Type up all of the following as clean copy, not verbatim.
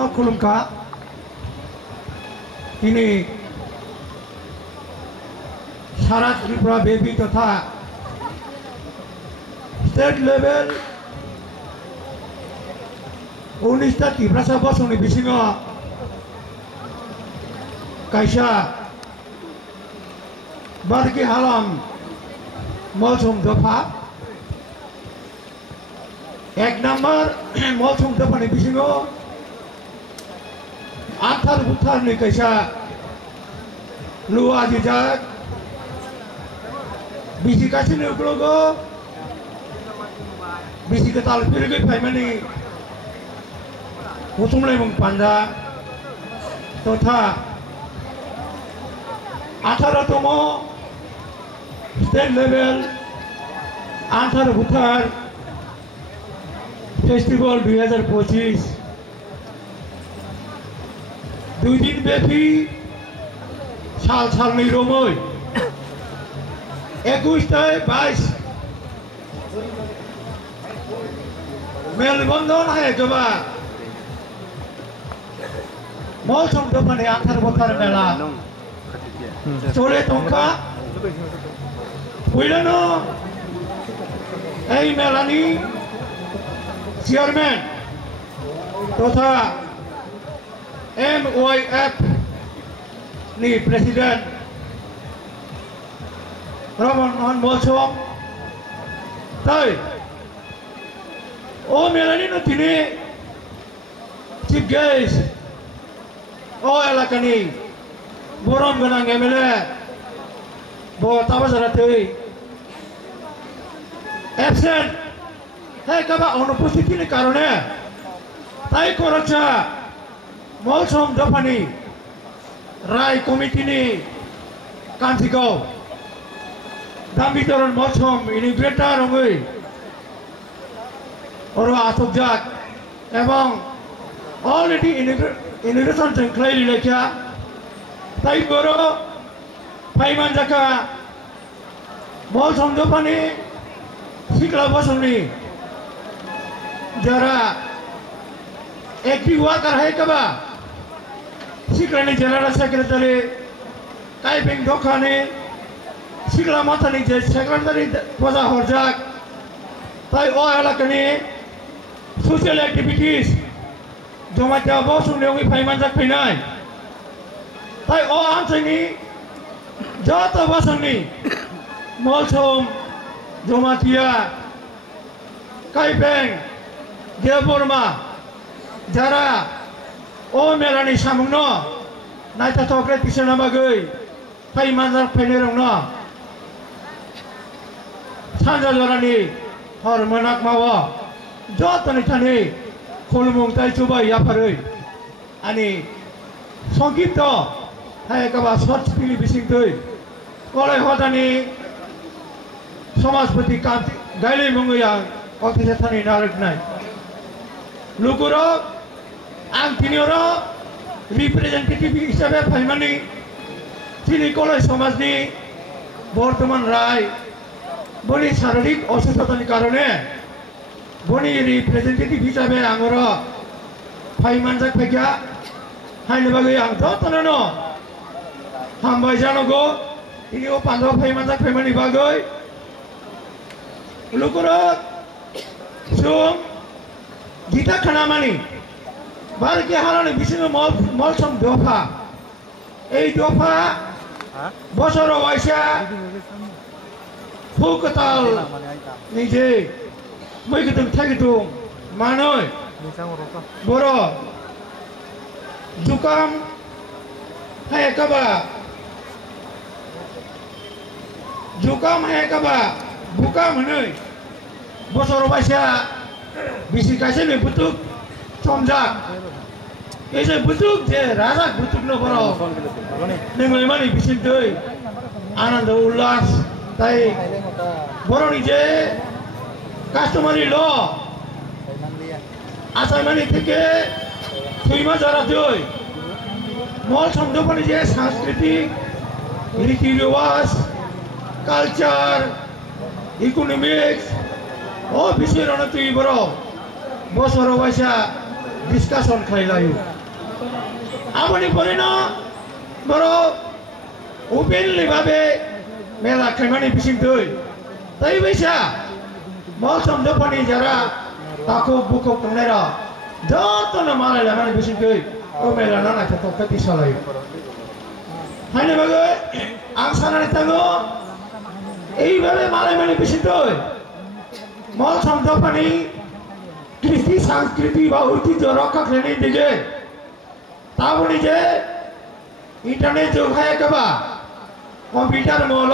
no khulumka ini সারা ত্রিপুরা ব্যাপী তথা state level 19টা Tripura বসনি বিসিङ কাইসা বারকি Halam মৌসুম দফা 1 নম্বর মৌসুম দফানি বিসিङ Arthur বুথারনি কাইসা লুয়া জিজাক bisi kasih ni uklogo bisi ketal pilih paimani mutum lagi mengpanda totha 18তম state level আথার বুথার ফেস্টিভ্যাল 2025 2 দিন ব্যাপী সাল সালনি রমই 21-22 মেলবন্ধন হয় জবা মৌসুম দোকানে আথার বছর মেলা চলে তঙ্কা বুঝলেন এই মেলানি চেয়ারম্যান তথা MYF নি প্রেসিডেন্ট রমন মোহন মৌসুম তাই ও মেলানি তিনি চিফ গেস্ট ও এলাকানি বরম গোনাং MLA তাবাজারাতে অ্যাবসেন্ট তাই কাবা অনুপস্থিতির কারণে তাই করছা মৌসুম দফানি রায় কমিটিনি কান্তিগাঁও দাম বিতরণ মৌসুম ইনিগ্রেটার রঙই ওরা আসক যাক এবং অলরেডি ইনিগ্রেশন শৃঙ্খলাই লেখা তাই বড় ফাইমান জাকা মৌসুম দফানি শিকলা বসনি যারা একটি ওয়াকার হয় কবা শিকলানি জেনারেল সেক্রেটারি কাইপিং দোকানে শিকলা মাথানি যে সেক্রেটারি প্রজা হরজাক তাই ও এলাকানি সোশ্যাল অ্যাক্টিভিটিস জমাতে বসুন ফাইমান যাক ফেনাই তাই ও আনসাইনি যত বসনি মৌসুম জমাতিয়া কাইপেং দেববর্মা যারা ও মেলানি সামুন নাইতা তকরে পিছনে বাগৈ ফাইমান যাক ফেনে রং সানजा जरानि हर मोनाक मावा जतनि थानि खुलुमुं ताइ चुबाय याफारै आनि संगीत हाय काबा शर्ट पिलि बिसिंतै कलाय हदानि समाजपति कान्ति गाइलै मुंगैया अफिसे थानि नारकनाय लुकुर आं तिनिर रिप्रेजेंटेटिभ हिसाबै फाइमानि तिनि कलाय समाजनि बर्तमान राय बनी शारीरिक असुस्थतानि कारणे बनी रिप्रेजेंटेटिभ हिसाबै आंगर फाइमानजाक फैया हायनो बागै आं जतनो हामबाय जानांगौ इनिओ पांजाब फाइमानजाक फैमानि बागै लुकुर जों गीता खानामानि बारके हालानि बिसिङो मौसुम दफा এই दफा बसर वाइसा Fukatal nije moi ketung thagitung manoi boro jukam hai kaba bukam hanoi bosoro baisa bisi kaise ne butuk somjak ese butuk je razak butuk no boro nemoi mani bisin doi ananda ullas তাই বরনি যে customary ল আসামানি থেকে থইমা যারা দই মল সংযোগনি যে সাংস্কৃতিক রীতি রেওয়াজ culture economics ও বিষয়ের অনেক বড় বছর বয়সা डिस्कासन खालायो आबनि परिना बरो ओपेनलि भाबे मेला खालामनानै बिसिंदै ताई बैसा मौसम दफानि जरा ताको बुको खुंनायरा जतनो मालाय लानानै बिसिंदै ओ मेला नानाय थातो कति सालायो हायनो बागै आं सानानै थाङो এইভাবে মালায় মানে বিশিষ্টই মৌসম দফানি কৃষি সংস্কৃতি বা ঐতিহ্য রক্ষা শ্রেণীর দিকে তা বলি যে ইন্টারনেট যুগ হয়ে গেবা কম্পিউটার মল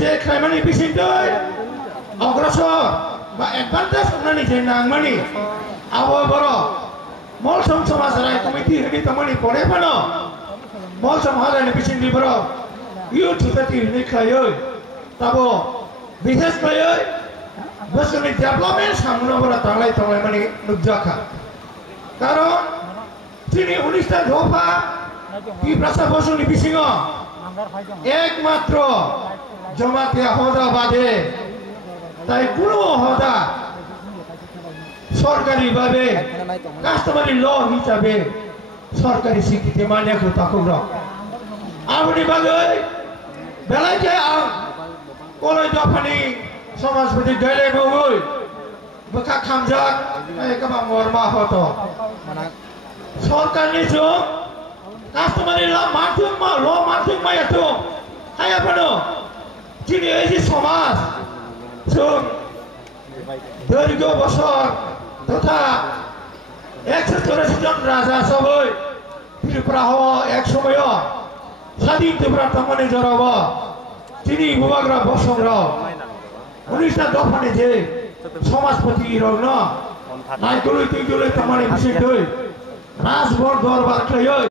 যে খাইমানি বিশিষ্টই অগ্রসর বা অ্যাডভান্টেজ নানি যে নাংমানি আবো বড় মৌসম সমাজ রায় কমিটি হেডি তমানি পড়ে পানো মৌসম হারানি বিশিষ্টি বড় YouTube tadi ni kaya, tapi bisnes kaya, bukan development samuna bara tanglai mani nujaka. Karena sini Unista Dhopa di Prasa Bosu ni bisingo, ekmatro jamatia hoda bade, tai kuno hoda, sorkari babe, customary law hisabe, sorkari sikiti mania ko takura. Abdi bagai belanja ang kolej Japani sama seperti gale gogoi bekas kamjak kebang warma foto sorkan itu customer la martung ma itu hai apa no jadi ini somas so dari go bosor tata eksploration raja sabai Tripuraho eksomoyo স্বাধীন ত্রিপুরা তমনে জড়াব তিনি ভূভাগরা বসংরাও 19টা দফানে যে সমাজপতি রগ্ন নাইকুলি তুইগুলি তমনে বিশেষ রাজভর দরবার